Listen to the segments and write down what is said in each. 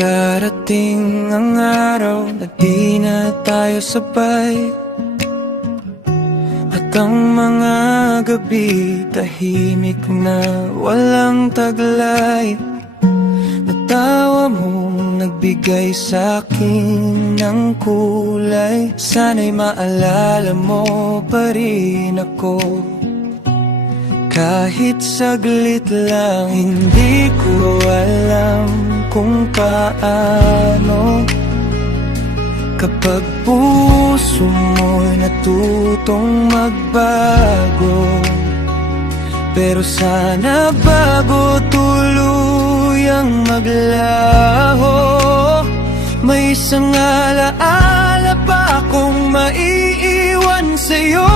Darating ang araw na di na tayo sabay, at ang mga gabi tahimik na walang taglay. Natawa mong nagbigay sa'kin ng kulay, sana'y maalala mo pa rin ako. Kahit saglit lang, hindi ko alam kung paano, kapag puso mo'y natutong magbago. Pero sana bago tuluyang maglaho, may isang alaala pa akong maiiwan sa'yo.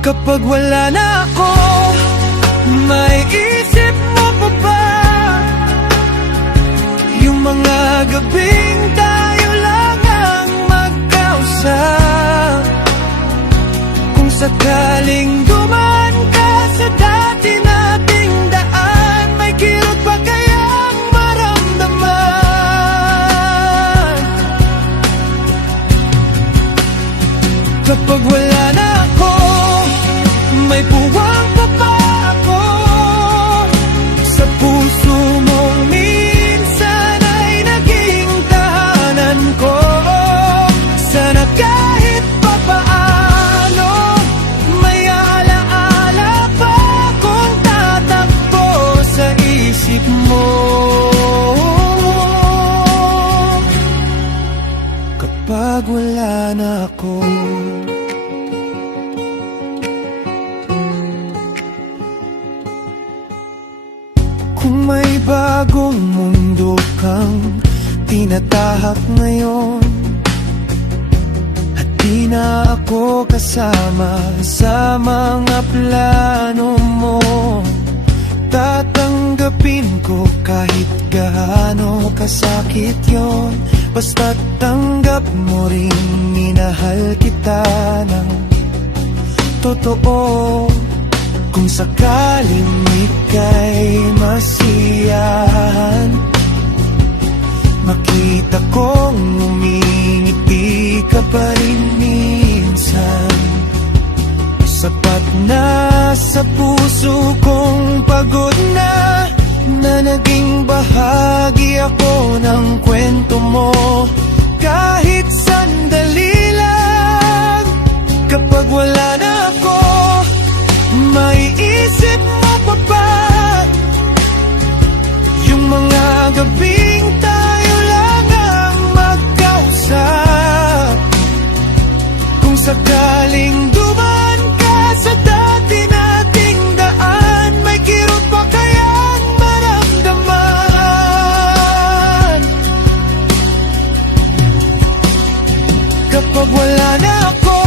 Kapag wala na ako, may isip mo pa ba yung mga gabing tayo lang ang magkausap? Kung sakaling dumaan ka sa dati nating daan, may kirot pa kayang maramdaman? Kapag wala na ako, may puwang pa ba ako sa puso mong minsan ay naging tahanan ko? Sana kahit pa paano, may alaala pa kung tatakbo sa isip mo. Kapag wala na ako, kung may bagong mundo kang tinatahak ngayon, at di na ako kasama sa mga plano mo, tatanggapin ko kahit gaano kasakit yon. Basta't tanggap mo rin, minahal kita ng totoo. Kung sakaling ika'y masiyahan, makita kong umingiti ka pa rin minsan. Sapat na sa puso kong pagod na naging bahagi ako ng kwento mo. Kahit sandali lang, kapag wala na ako, may isip mo pa ba yung mga gabing tayo lang ang magkausap? Kung sakaling dumaan ka sa dati nating daan, may kirot pa kayang maramdaman? Kapag wala na ako,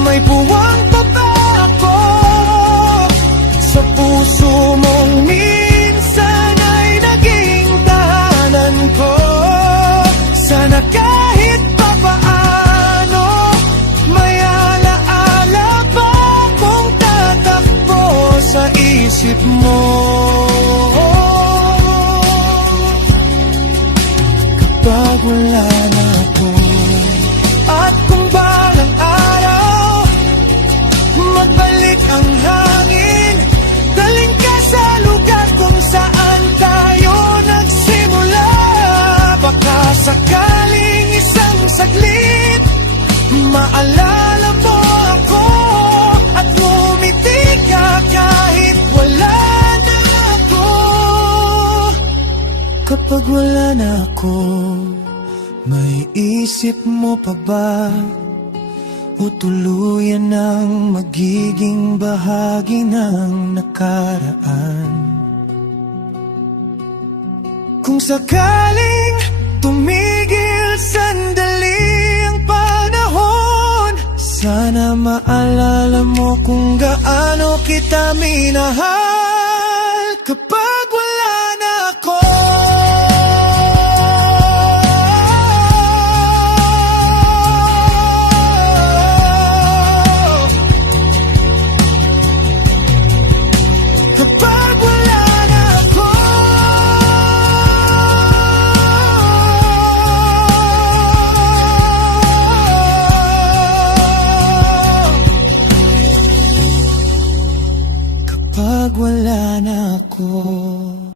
may puwang pa ba ako sa puso mong minsan ay naging tahanan ko? Sana kahit pa paano, may alaala pa kung tatakbo sa isip mo. Kapag wala na ako, at kung balang araw magbalik ang hangin, daling ka sa lugar kung saan tayo nagsimula. Baka sakaling isang saglit, maalala mo ako at ngumiti ka kahit wala na ako. Kapag wala na ako, may isip mo pa ba o tuluyan ng magiging bahagi ng nakaraan? Kung sakaling tumigil sandali ang panahon, sana maalala mo kung gaano kita minahal. Kapag wala na ako, kapag wala na ako, ko.